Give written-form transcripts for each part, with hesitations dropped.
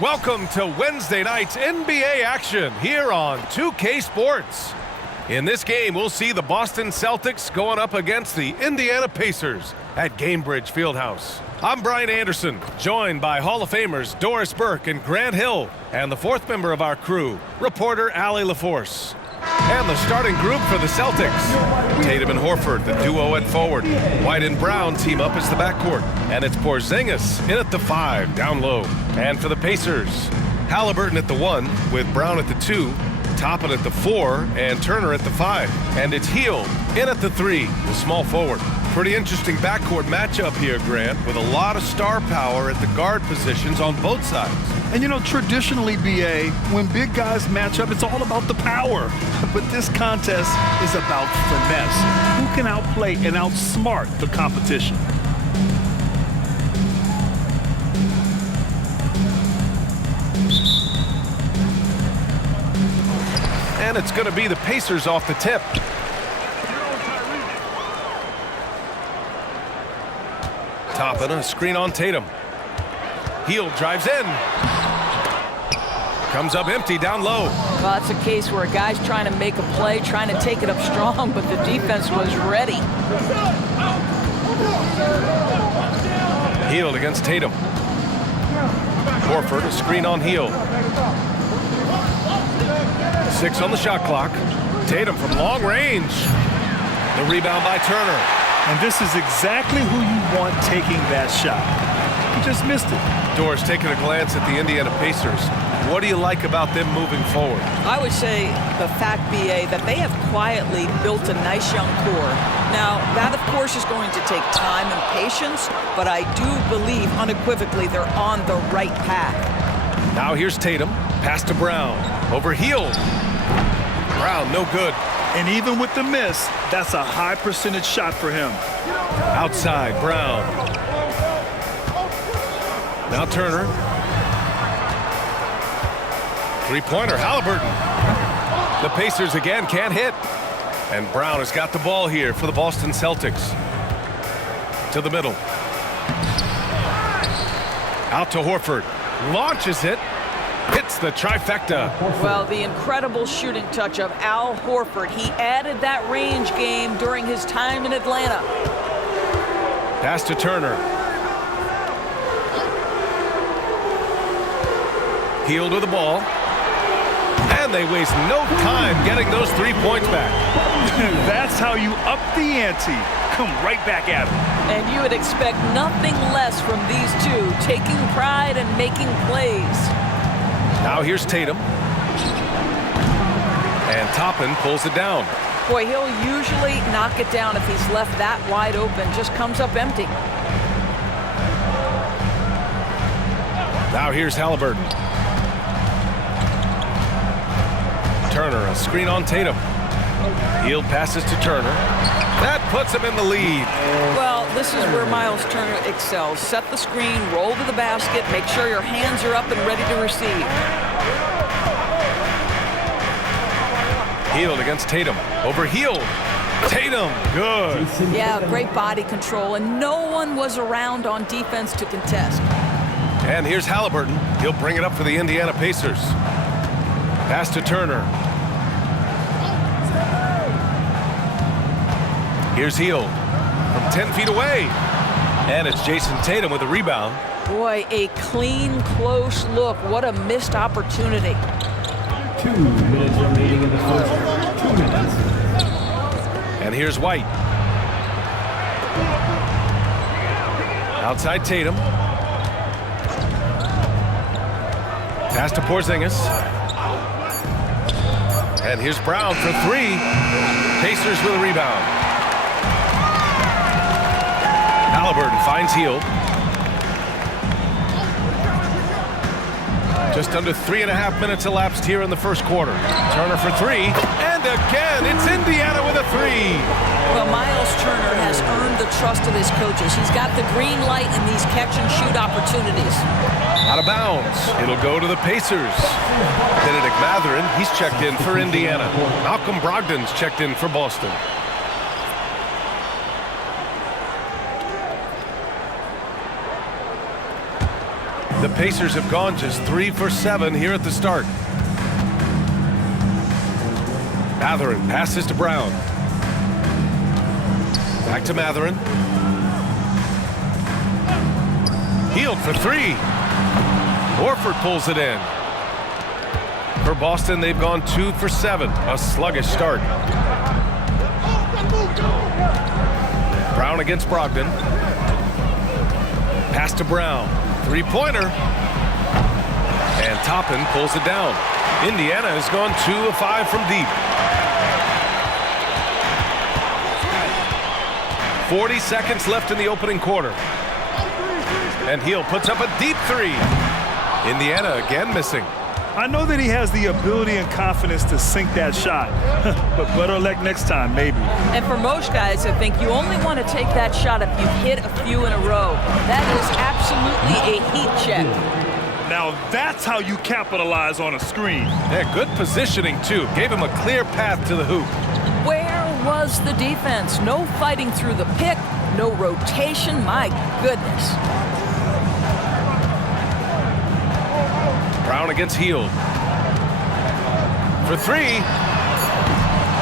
Welcome to Wednesday night's NBA action here on 2K Sports. In this game, we'll see the Boston Celtics going up against the Indiana Pacers at Gainbridge Fieldhouse. I'm Brian Anderson, joined by Hall of Famers Doris Burke and Grant Hill, and the fourth member of our crew, reporter Allie LaForce. And the starting group for the Celtics: Tatum and Horford, the duo at forward. White and Brown team up as the backcourt. And it's Porzingis in at the 5, down low. And for the Pacers, Halliburton at the 1, with Brown at the 2, Toppin at the 4, and Turner at the 5. And it's Hield in at the 3, the small forward. Pretty interesting backcourt matchup here, Grant, with a lot of star power at the guard positions on both sides. And you know, traditionally, BA, when big guys match up, it's all about the power. But this contest is about finesse. Who can outplay and outsmart the competition? And it's going to be the Pacers off the tip. Toppin, a screen on Tatum. Hield drives in. Comes up empty down low. Well, that's a case where a guy's trying to make a play, trying to take it up strong, but the defense was ready. Hield against Tatum. Horford, a screen on Hield. 6 on the shot clock. Tatum from long range. The rebound by Turner. And this is exactly who you want taking that shot. He just missed it. Doris, taking a glance at the Indiana Pacers, what do you like about them moving forward? I would say the fact, BA, that they have quietly built a nice young core. Now, that, of course, is going to take time and patience, but I do believe unequivocally they're on the right path. Now here's Tatum. Pass to Brown. Over Hield. Brown, no good. And even with the miss, that's a high percentage shot for him. Outside, Brown. Now Turner. Three-pointer, Halliburton. The Pacers again can't hit. And Brown has got the ball here for the Boston Celtics. To the middle. Out to Horford. Launches it. Hits the trifecta. Well, the incredible shooting touch of Al Horford. He added that range game during his time in Atlanta. Pass to Turner. Hield with the ball. And they waste no time getting those 3 points back. That's how you up the ante. Come right back at him. And you would expect nothing less from these two, taking pride and making plays. Now here's Tatum. And Toppin pulls it down. Boy, he'll usually knock it down if he's left that wide open. Just comes up empty. Now here's Halliburton. Turner, a screen on Tatum. Hield passes to Turner. That puts him in the lead. Well, this is where Miles Turner excels. Set the screen, roll to the basket, make sure your hands are up and ready to receive. Hield against Tatum. Over Hield. Tatum, good. Yeah, great body control, and no one was around on defense to contest. And here's Halliburton. He'll bring it up for the Indiana Pacers. Pass to Turner. Here's Hield from 10 feet away. And it's Jason Tatum with a rebound. Boy, a clean, close look. What a missed opportunity. 2 minutes remaining in the first. 2 minutes. And here's White. Outside Tatum. Pass to Porzingis. And here's Brown for 3. Pacers with a rebound. Halliburton finds Hield. Just under 3.5 minutes elapsed here in the first quarter. Turner for 3. And again, it's Indiana with a 3. Well, Miles Turner has earned the trust of his coaches. He's got the green light in these catch-and-shoot opportunities. Out of bounds. It'll go to the Pacers. Benedict Mathurin, he's checked in for Indiana. Malcolm Brogdon's checked in for Boston. The Pacers have gone just 3 for 7 here at the start. Mathurin passes to Brown. Back to Mathurin. Hield for 3. Horford pulls it in. For Boston, they've gone 2 for 7. A sluggish start. Brown against Brogdon. Pass to Brown. Three-pointer. And Toppin pulls it down. Indiana has gone 2 of 5 from deep. 40 seconds left in the opening quarter. And Hield puts up a deep 3. Indiana again missing. I know that he has the ability and confidence to sink that shot, but better luck next time, maybe. And for most guys, I think you only want to take that shot if you hit a few in a row. That is absolutely a heat check. Now that's how you capitalize on a screen. Yeah, good positioning, too. Gave him a clear path to the hoop. Where was the defense? No fighting through the pick, no rotation. My goodness. Brown against Hield. For 3.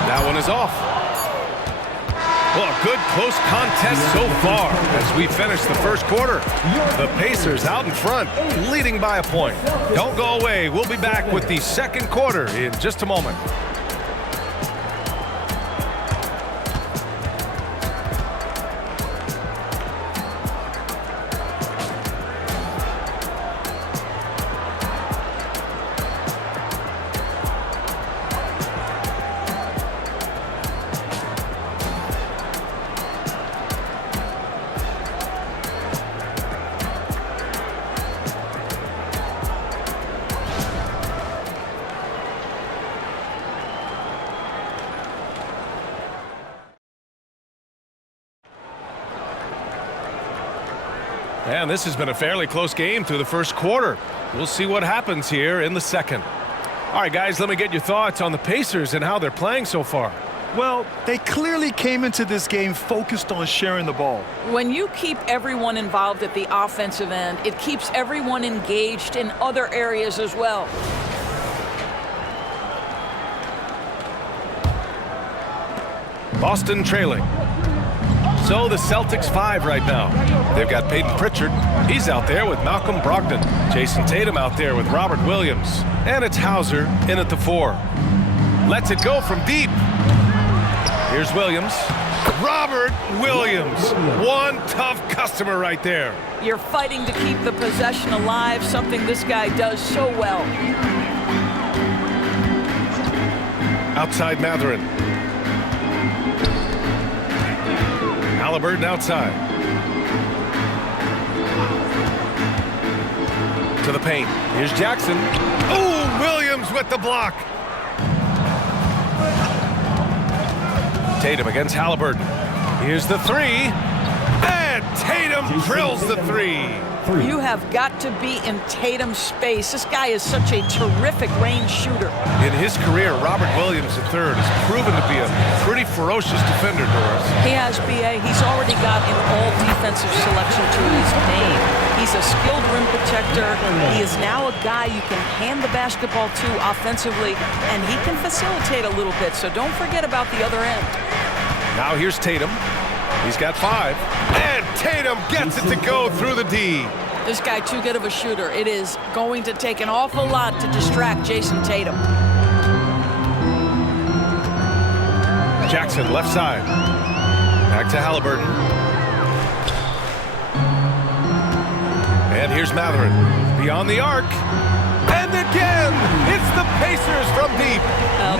That one is off. Well, a good close contest so far as we finish the first quarter. The Pacers out in front, leading by a point. Don't go away. We'll be back with the second quarter in just a moment. And this has been a fairly close game through the first quarter. We'll see what happens here in the second. All right, guys, let me get your thoughts on the Pacers and how they're playing so far. Well, they clearly came into this game focused on sharing the ball. When you keep everyone involved at the offensive end, it keeps everyone engaged in other areas as well. Boston trailing. So the Celtics 5 right now. They've got Peyton Pritchard. He's out there with Malcolm Brogdon. Jason Tatum out there with Robert Williams. And it's Hauser in at the 4. Lets it go from deep. Here's Williams. Robert Williams. One tough customer right there. You're fighting to keep the possession alive, something this guy does so well. Outside Mathurin. Halliburton outside. To the paint. Here's Jackson. Oh, Williams with the block. Tatum against Halliburton. Here's the 3. And Tatum drills the 3. You have got to be in Tatum's space. This guy is such a terrific range shooter. In his career, Robert Williams III has proven to be a pretty ferocious defender, Doris. He has, B.A. He's already got an all-defensive selection to his name. He's a skilled rim protector. He is now a guy you can hand the basketball to offensively, and he can facilitate a little bit, so don't forget about the other end. Now here's Tatum. He's got 5. And Tatum gets it to go through the D. This guy too good of a shooter. It is going to take an awful lot to distract Jason Tatum. Jackson left side. Back to Halliburton. And here's Mathurin. Beyond the arc. And again, it's the Pacers from deep.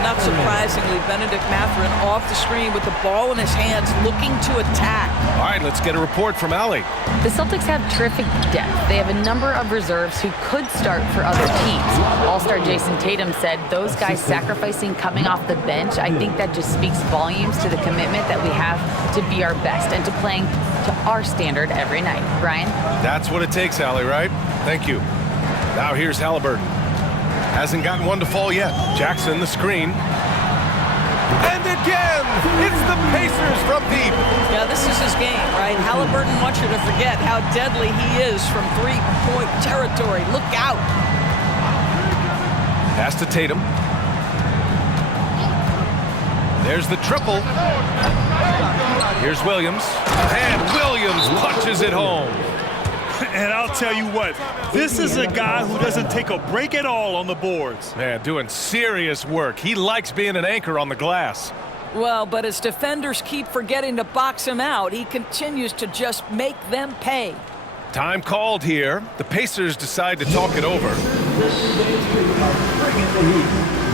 Not surprisingly, Benedict Mathurin off the screen with the ball in his hands, looking to attack. All right, let's get a report from Allie. The Celtics have terrific depth. They have a number of reserves who could start for other teams. All-star Jason Tatum said those guys sacrificing coming off the bench, I think that just speaks volumes to the commitment that we have to be our best and to playing to our standard every night. Brian? That's what it takes, Allie, right? Thank you. Now here's Halliburton. Hasn't gotten one to fall yet. Jackson, the screen. And again, it's the Pacers from deep. Yeah, this is his game, right? Halliburton wants you to forget how deadly he is from three-point territory. Look out. Pass to Tatum. There's the triple. Here's Williams. And Williams punches it home. And I'll tell you what, this is a guy who doesn't take a break at all on the boards. Man, doing serious work. He likes being an anchor on the glass. Well, but as defenders keep forgetting to box him out, he continues to just make them pay. Time called here. The Pacers decide to talk it over. The Pacers are bringing the heat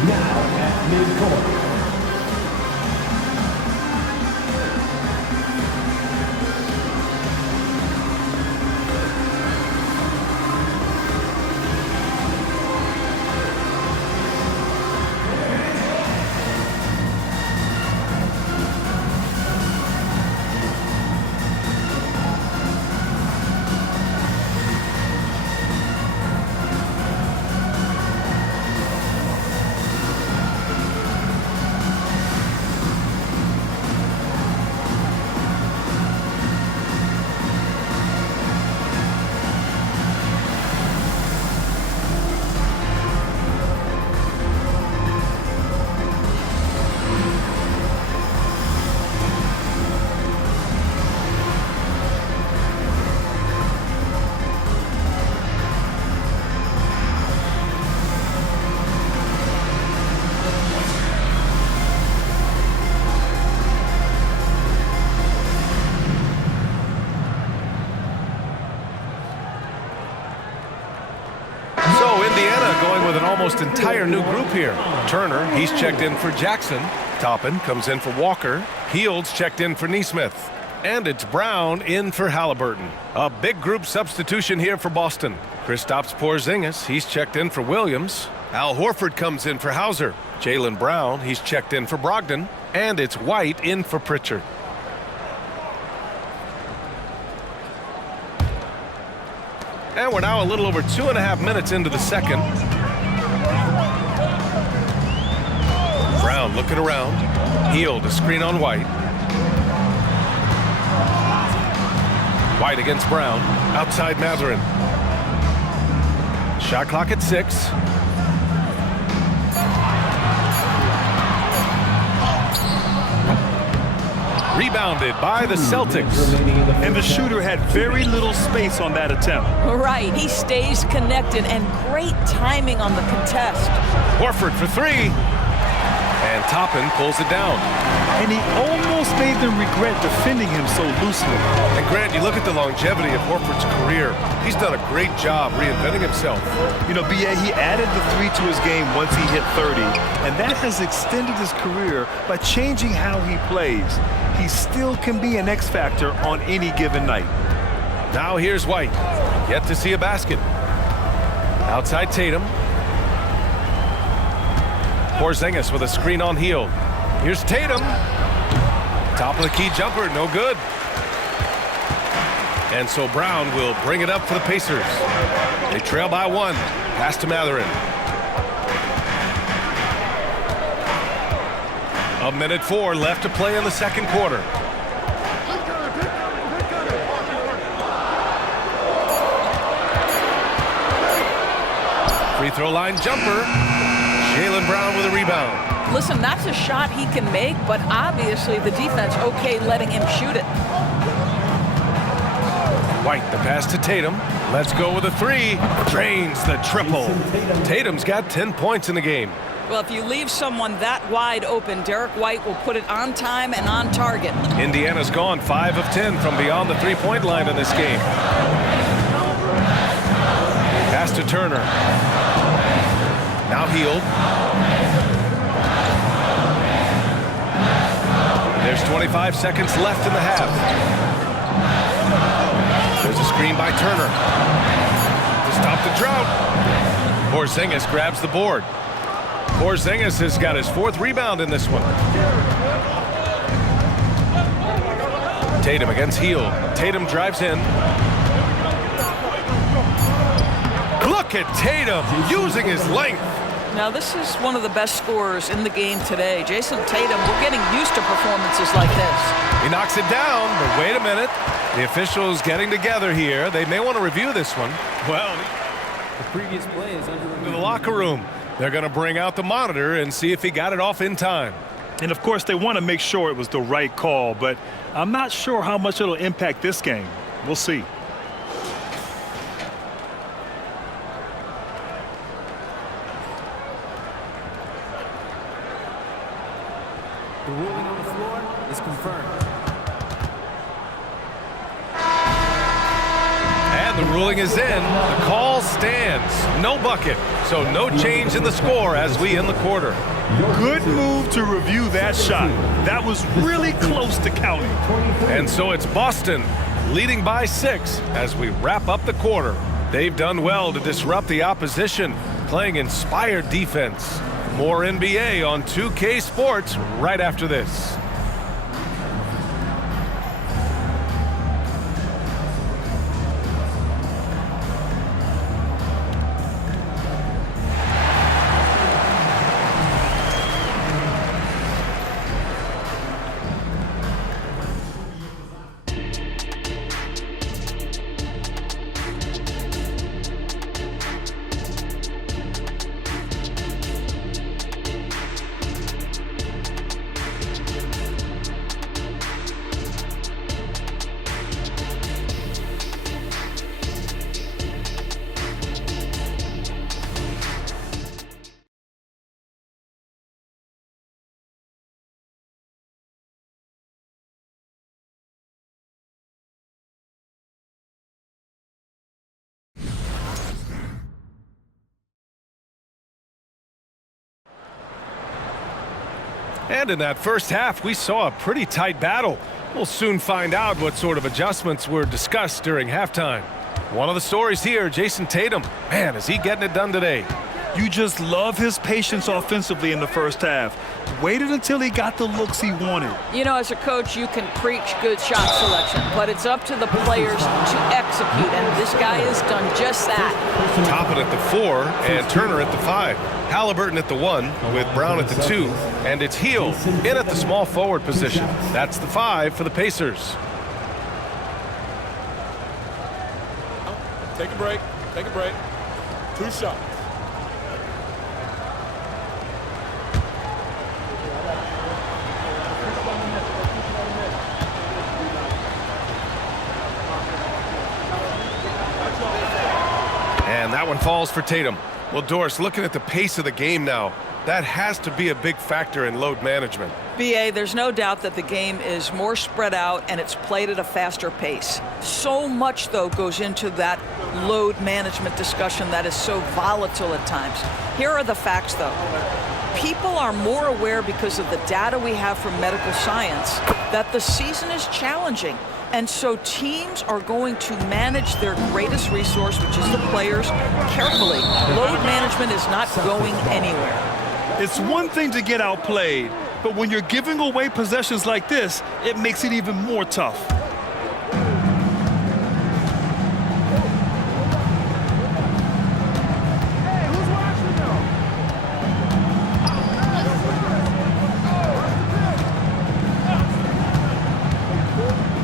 now at midcourt. Going with an almost entire new group here. Turner, he's checked in for Jackson. Toppin comes in for Walker. Heald's checked in for Nesmith. And it's Brown in for Halliburton. A big group substitution here for Boston. Kristaps Porzingis, he's checked in for Williams. Al Horford comes in for Hauser. Jaylen Brown, he's checked in for Brogdon. And it's White in for Pritchard. And we're now a little over 2.5 minutes into the second. Brown looking around. Hield a screen on White. White against Brown. Outside Mathurin. Shot clock at 6. Rebounded by the Celtics. And the shooter had very little space on that attempt. Right, he stays connected and great timing on the contest. Horford for 3. And Toppin pulls it down. And he almost made them regret defending him so loosely. And Grant, you look at the longevity of Horford's career. He's done a great job reinventing himself. You know, B.A., he added the 3 to his game once he hit 30. And that has extended his career by changing how he plays. He still can be an X factor on any given night. Now here's White. Yet to see a basket. Outside Tatum. Porzingis with a screen on Hield. Here's Tatum. Top of the key jumper, no good. And so Brown will bring it up for the Pacers. They trail by 1. Pass to Mathurin. 1:04 left to play in the second quarter. Free throw line jumper. Jaylen Brown with a rebound. Listen, that's a shot he can make, but obviously the defense okay letting him shoot it. White, the pass to Tatum. Let's go with a 3. Drains the triple. Tatum's got 10 points in the game. Well, if you leave someone that wide open, Derek White will put it on time and on target. Indiana's gone 5 of 10 from beyond the three-point line in this game. Pass to Turner. Now Hield. There's 25 seconds left in the half. There's a screen by Turner to stop the drought. Porzingis grabs the board. Porzingis has got his 4th rebound in this one. Tatum against Hield. Tatum drives in. Look at Tatum using his length. Now, this is one of the best scorers in the game today. Jason Tatum, we're getting used to performances like this. He knocks it down, but wait a minute. The officials getting together here. They may want to review this one. Well, The previous play is under to the locker room. They're going to bring out the monitor and see if he got it off in time. And, of course, they want to make sure it was the right call, but I'm not sure how much it'll impact this game. We'll see. The ruling on the floor is confirmed. And the ruling is in. The call stands. No bucket. So no change in the score as we end the quarter. Good move to review that shot. That was really close to counting. And so it's Boston leading by 6 as we wrap up the quarter. They've done well to disrupt the opposition, playing inspired defense. More NBA on 2K Sports right after this. And in that first half, we saw a pretty tight battle. We'll soon find out what sort of adjustments were discussed during halftime. One of the stories here, Jason Tatum. Man, is he getting it done today. You just love his patience offensively in the first half. Waited until he got the looks he wanted. You know, as a coach, you can preach good shot selection, but it's up to the players to execute, and this guy has done just that. Toppin at the 4 and Turner at the 5. Halliburton at the 1 with Brown at the 2. And it's Hield in at the small forward position. That's the 5 for the Pacers. Take a break. Take a break. 2 shots. And that one falls for Tatum. Well, Doris, looking at the pace of the game now, that has to be a big factor in load management. BA, there's no doubt that the game is more spread out and it's played at a faster pace. So much, though, goes into that load management discussion that is so volatile at times. Here are the facts, though. People are more aware because of the data we have from medical science that the season is challenging. And so teams are going to manage their greatest resource, which is the players, carefully. Load management is not going anywhere. It's one thing to get outplayed, but when you're giving away possessions like this, it makes it even more tough.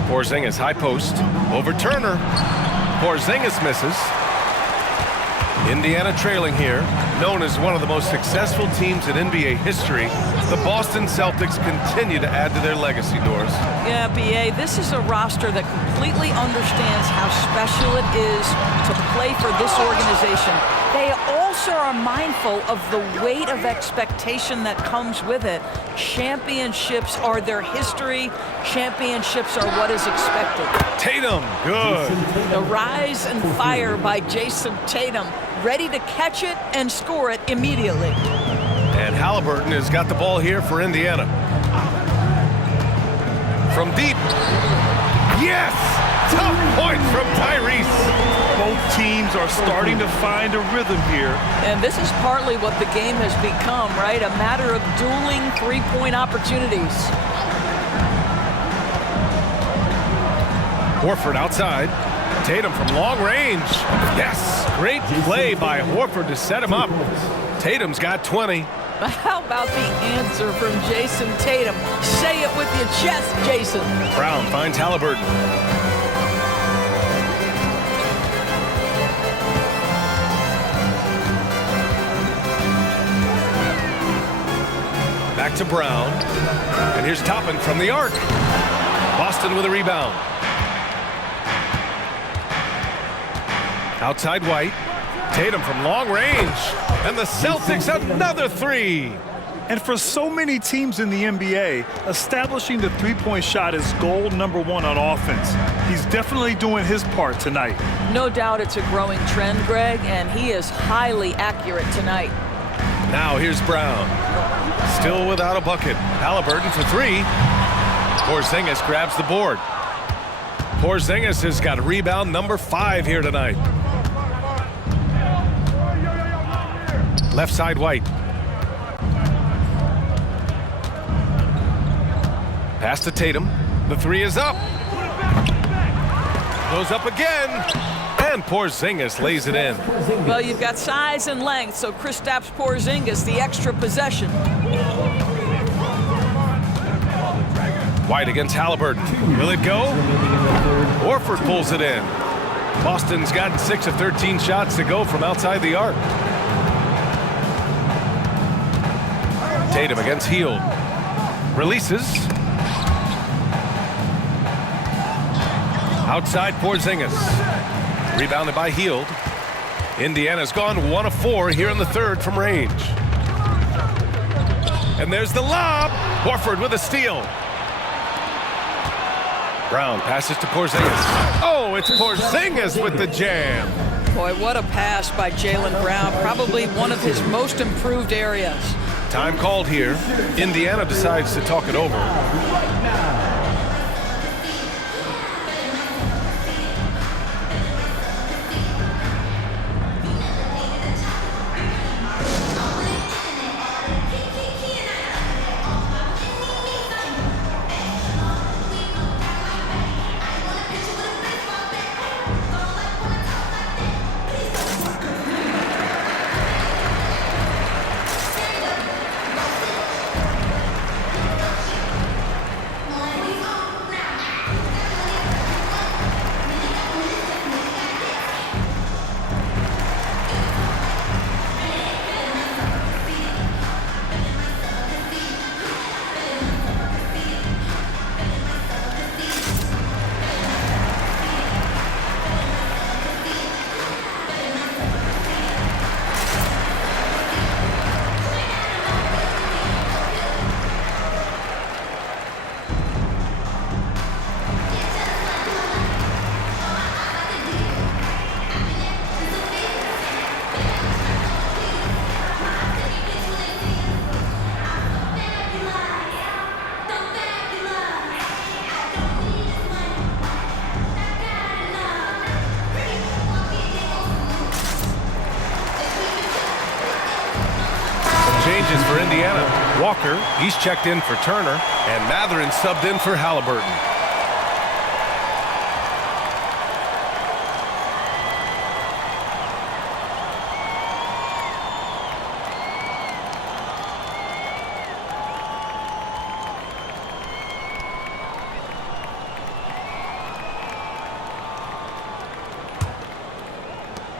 Porzingis high post over Turner. Porzingis misses. Indiana trailing here, known as one of the most successful teams in NBA history. The Boston Celtics continue to add to their legacy, Doris. Yeah, BA, this is a roster that completely understands how special it is to play for this organization. They also are mindful of the weight of expectation that comes with it. Championships are their history. Championships are what is expected. Tatum, good. The rise and fire by Jason Tatum, ready to catch it and score it immediately. And Halliburton has got the ball here for Indiana. From deep. Yes! Tough point from Tyrese. Both teams are starting to find a rhythm here. And this is partly what the game has become, right? A matter of dueling three-point opportunities. Horford outside. Tatum from long range. Yes, great play by Horford to set him up. Tatum's got 20. How about the answer from Jason Tatum? Say it with your chest, Jason. Brown finds Halliburton. Back to Brown. And here's Toppin from the arc. Boston with a rebound. Outside White. Tatum from long range. And the Celtics another three. And for so many teams in the NBA, establishing the three-point shot is goal number one on offense. He's definitely doing his part tonight. No doubt it's a growing trend, Greg, and he is highly accurate tonight. Now here's Brown. Still without a bucket. Halliburton for three. Porzingis grabs the board. Porzingis has got rebound number 5 here tonight. Left side White. Pass to Tatum. The three is up. Goes up again. And Porzingis lays it in. Well, you've got size and length, so Kristaps Porzingis, the extra possession. White against Halliburton. Will it go? Horford pulls it in. Boston's gotten 6 of 13 shots to go from outside the arc. Tatum against Hield. Releases. Outside Porzingis. Rebounded by Hield. Indiana's gone 1 of 4 here in the third from range. And there's the lob. Horford with a steal. Brown passes to Porzingis. Oh, it's Porzingis with the jam. Boy, what a pass by Jaylen Brown. Probably one of his most improved areas. Time called here. Indiana decides to talk it over. Changes for Indiana. Walker, he's checked in for Turner, and Mathurin subbed in for Halliburton.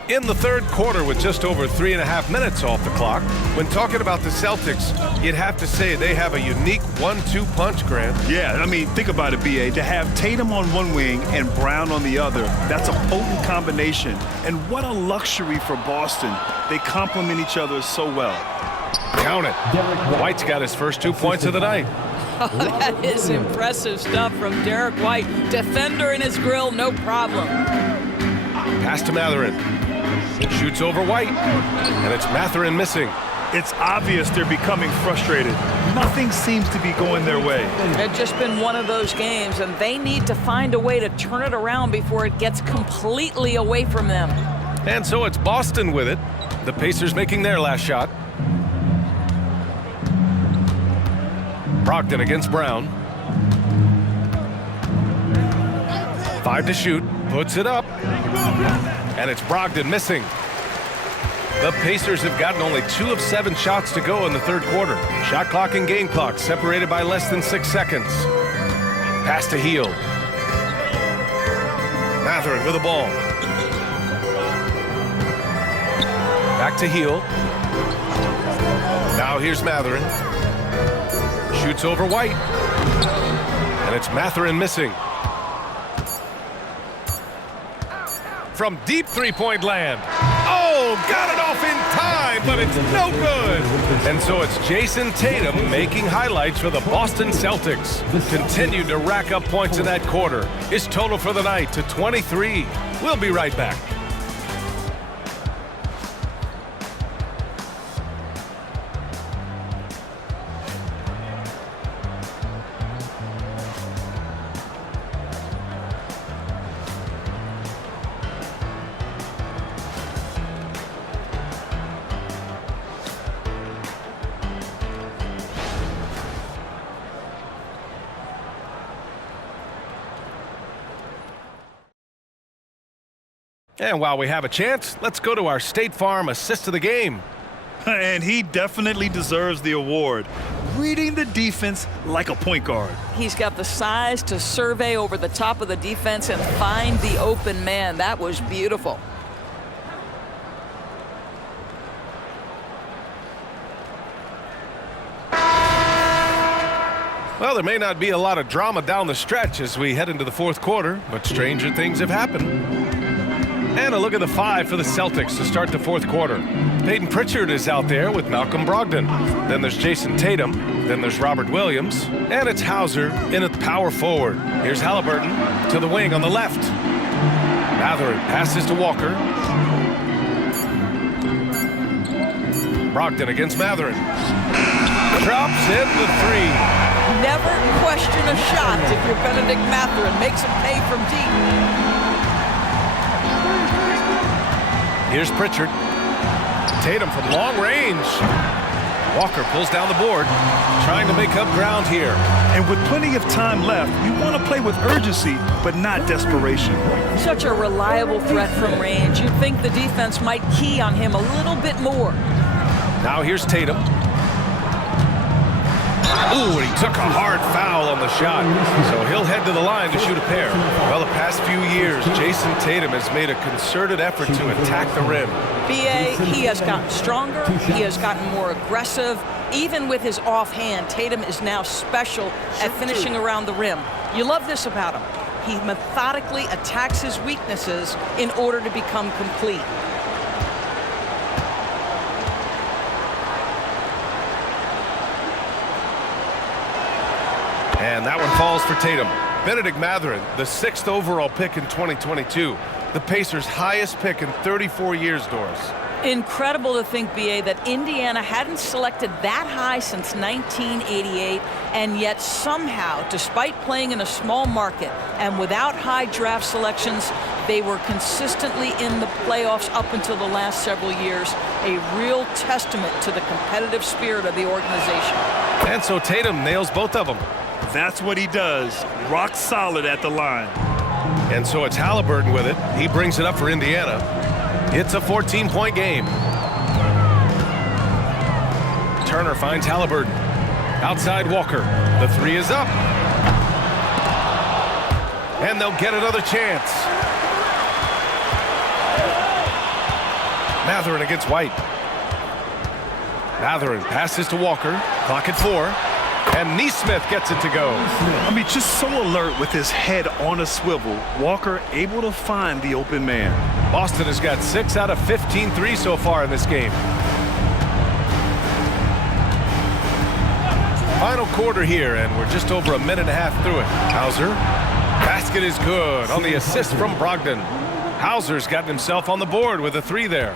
In the third quarter, with just over 3.5 minutes off the clock, when talking about the Celtics, you'd have to say they have a unique 1-2 punch, Grant. Yeah, I mean, think about it, B.A. To have Tatum on one wing and Brown on the other, that's a potent combination. And what a luxury for Boston. They complement each other so well. Count it. White's got his first 2 points of the night. Oh, that is impressive stuff from Derek White. Defender in his grill, no problem. Pass to Mathurin. Shoots over White, and it's Mathurin missing. It's obvious they're becoming frustrated. Nothing seems to be going their way. It's just been one of those games, and they need to find a way to turn it around before it gets completely away from them. And so it's Boston with it. The Pacers making their last shot. Brogdon against Brown. 5 to shoot. Puts it up. And it's Brogdon missing. The Pacers have gotten only 2 of 7 shots to go in the third quarter. Shot clock and game clock separated by less than 6 seconds. Pass to Hield. Mathurin with the ball. Back to Hield. Now here's Mathurin. Shoots over White. And it's Mathurin missing. From deep three-point land. Oh, got it off in time, but it's no good. And so it's Jason Tatum making highlights for the Boston Celtics. Continued to rack up points in that quarter. His total for the night to 23. We'll be right back. And while we have a chance, let's go to our State Farm assist of the game. And he definitely deserves the award. Reading the defense like a point guard. He's got the size to survey over the top of the defense and find the open man. That was beautiful. Well, there may not be a lot of drama down the stretch as we head into the fourth quarter, but stranger things have happened. And a look at the 5 for the Celtics to start the fourth quarter. Peyton Pritchard is out there with Malcolm Brogdon. Then there's Jason Tatum. Then there's Robert Williams. And it's Hauser in at power forward. Here's Halliburton to the wing on the left. Mathurin passes to Walker. Brogdon against Mathurin. Drops in the 3. Never question a shot if you're Benedict Mathurin. Makes him pay from deep. Here's Pritchard. Tatum from long range. Walker pulls down the board, trying to make up ground here. And with plenty of time left, you want to play with urgency, but not desperation. Such a reliable threat from range. You'd think the defense might key on him a little bit more. Now here's Tatum. Ooh, and he took a hard foul on the shot. So he'll head to the line to shoot a pair. Well, the past few years, Jason Tatum has made a concerted effort to attack the rim. BA, he has gotten stronger. He has gotten more aggressive. Even with his offhand, Tatum is now special at finishing around the rim. You love this about him. He methodically attacks his weaknesses in order to become complete. And that one falls for Tatum. Benedict Mathurin, the 6th overall pick in 2022. The Pacers' highest pick in 34 years, Doris. Incredible to think, BA, that Indiana hadn't selected that high since 1988, and yet somehow, despite playing in a small market and without high draft selections, they were consistently in the playoffs up until the last several years. A real testament to the competitive spirit of the organization. And so Tatum nails both of them. That's what he does. Rock solid at the line. And so it's Halliburton with it. He brings it up for Indiana. It's a 14-point game. Turner finds Halliburton. Outside Walker. The 3 is up. And they'll get another chance. Mathurin against White. Mathurin passes to Walker. Clock at 4. And Nesmith gets it to go. I mean, just so alert with his head on a swivel. Walker able to find the open man. Boston has got 6 out of 15 threes so far in this game. Final quarter here, and we're just over a minute and a half through it. Hauser. Basket is good on the assist from Brogdon. Hauser's gotten himself on the board with a 3 there.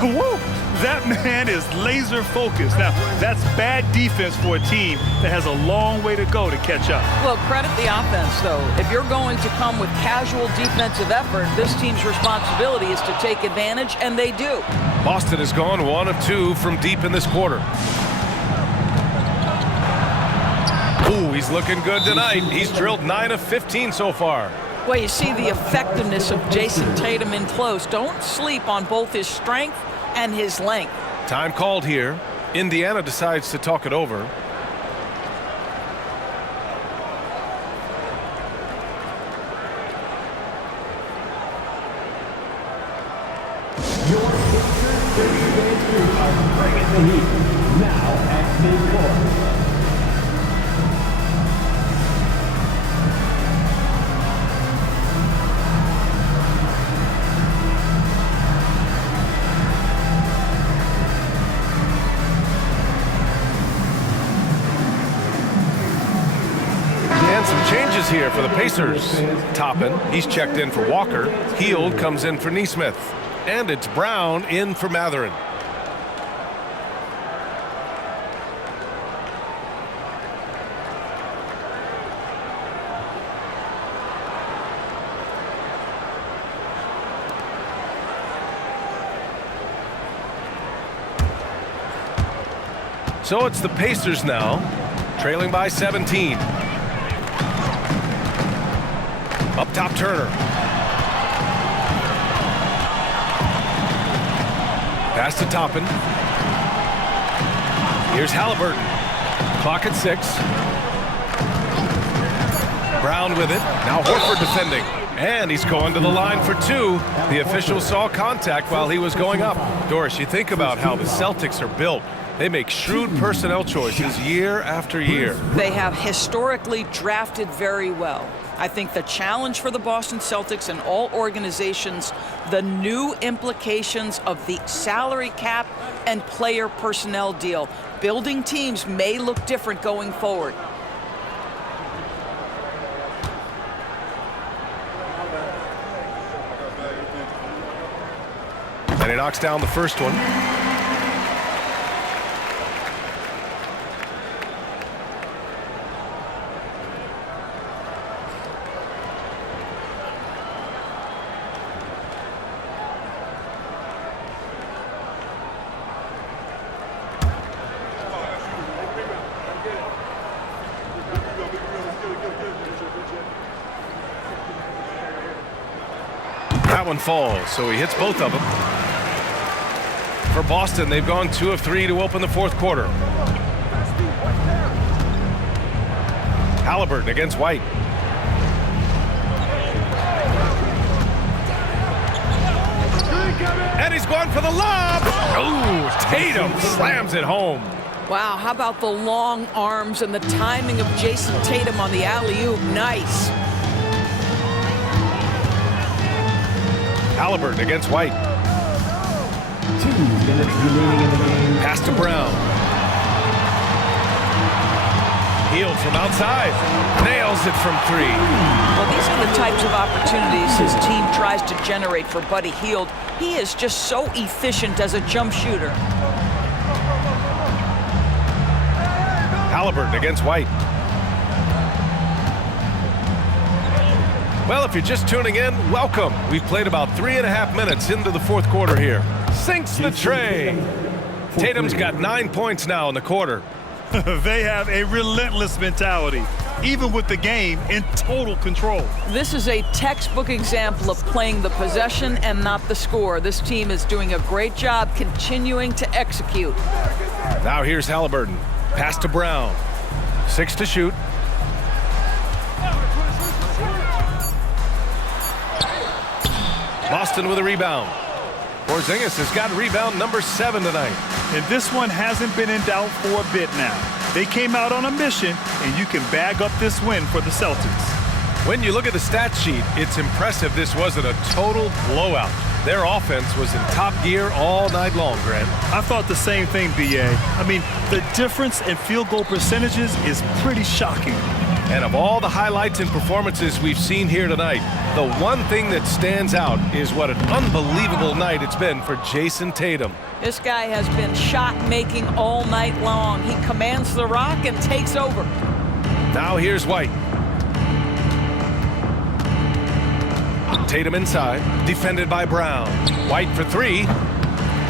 Whoa, that man is laser focused. Now, that's bad defense for a team that has a long way to go to catch up. Well, credit the offense, though. If you're going to come with casual defensive effort, this team's responsibility is to take advantage, and they do. Boston has gone 1 of 2 from deep in this quarter. Ooh, he's looking good tonight. He's drilled 9 of 15 so far. Well, you see the effectiveness of Jason Tatum in close. Don't sleep on both his strength and his length. Time called here. Indiana decides to talk it over. Your Pacers 30-day streak of bringing the heat. Now at midcourt. And some changes here for the Pacers. Toppin, he's checked in for Walker. Hield comes in for Nesmith. And it's Brown in for Matherin. So it's the Pacers now, trailing by 17. Up top, Turner. Pass to Toppin. Here's Halliburton. Clock at 6. Brown with it. Now Horford defending. And he's going to the line for 2. The official saw contact while he was going up. Doris, you think about how the Celtics are built. They make shrewd personnel choices year after year. They have historically drafted very well. I think the challenge for the Boston Celtics and all organizations, the new implications of the salary cap and player personnel deal. Building teams may look different going forward. And he knocks down the first one. That one falls, so he hits both of them. For Boston, they've gone 2 of 3 to open the fourth quarter. Halliburton against White. And he's going for the lob. Oh, Tatum slams it home. Wow, how about the long arms and the timing of Jason Tatum on the alley-oop? Nice. Halliburton against White. 2 minutes remaining in the game. Pass to Brown. Hield from outside. Nails it from 3. Well, these are the types of opportunities his team tries to generate for Buddy Hield. He is just so efficient as a jump shooter. Halliburton against White. Well, if you're just tuning in, welcome. We've played about 3.5 minutes into the fourth quarter here. Sinks the tray. Tatum's got 9 points now in the quarter. They have a relentless mentality, even with the game in total control. This is a textbook example of playing the possession and not the score. This team is doing a great job continuing to execute. Now here's Halliburton. Pass to Brown. 6 to shoot. Boston with a rebound. Porzingis has got rebound number 7 tonight. And this one hasn't been in doubt for a bit now. They came out on a mission, and you can bag up this win for the Celtics. When you look at the stat sheet, it's impressive this wasn't a total blowout. Their offense was in top gear all night long, Grant. I thought the same thing, B.A. I mean, the difference in field goal percentages is pretty shocking. And of all the highlights and performances we've seen here tonight, the one thing that stands out is what an unbelievable night it's been for Jason Tatum. This guy has been shot-making all night long. He commands the rock and takes over. Now here's White. Tatum inside, defended by Brown. White for 3.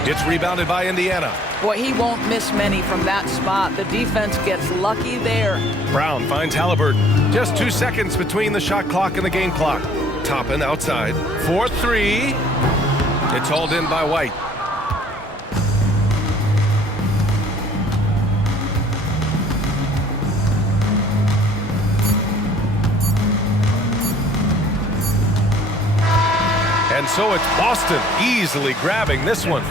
It's rebounded by Indiana. Boy, he won't miss many from that spot. The defense gets lucky there. Brown finds Halliburton. Just 2 seconds between the shot clock and the game clock. Toppin outside. 4-3. It's hauled in by White. And so it's Boston easily grabbing this one.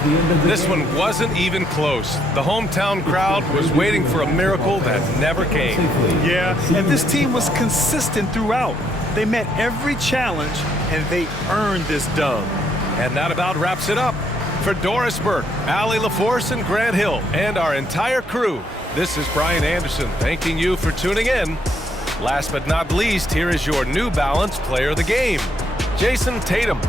This one wasn't even close. The hometown crowd was waiting for a miracle that never came. Yeah, and this team was consistent throughout. They met every challenge, and they earned this dub. And that about wraps it up. For Doris Burke, Allie LaForce, and Grant Hill, and our entire crew, this is Brian Anderson thanking you for tuning in. Last but not least, here is your New Balance Player of the Game, Jason Tatum.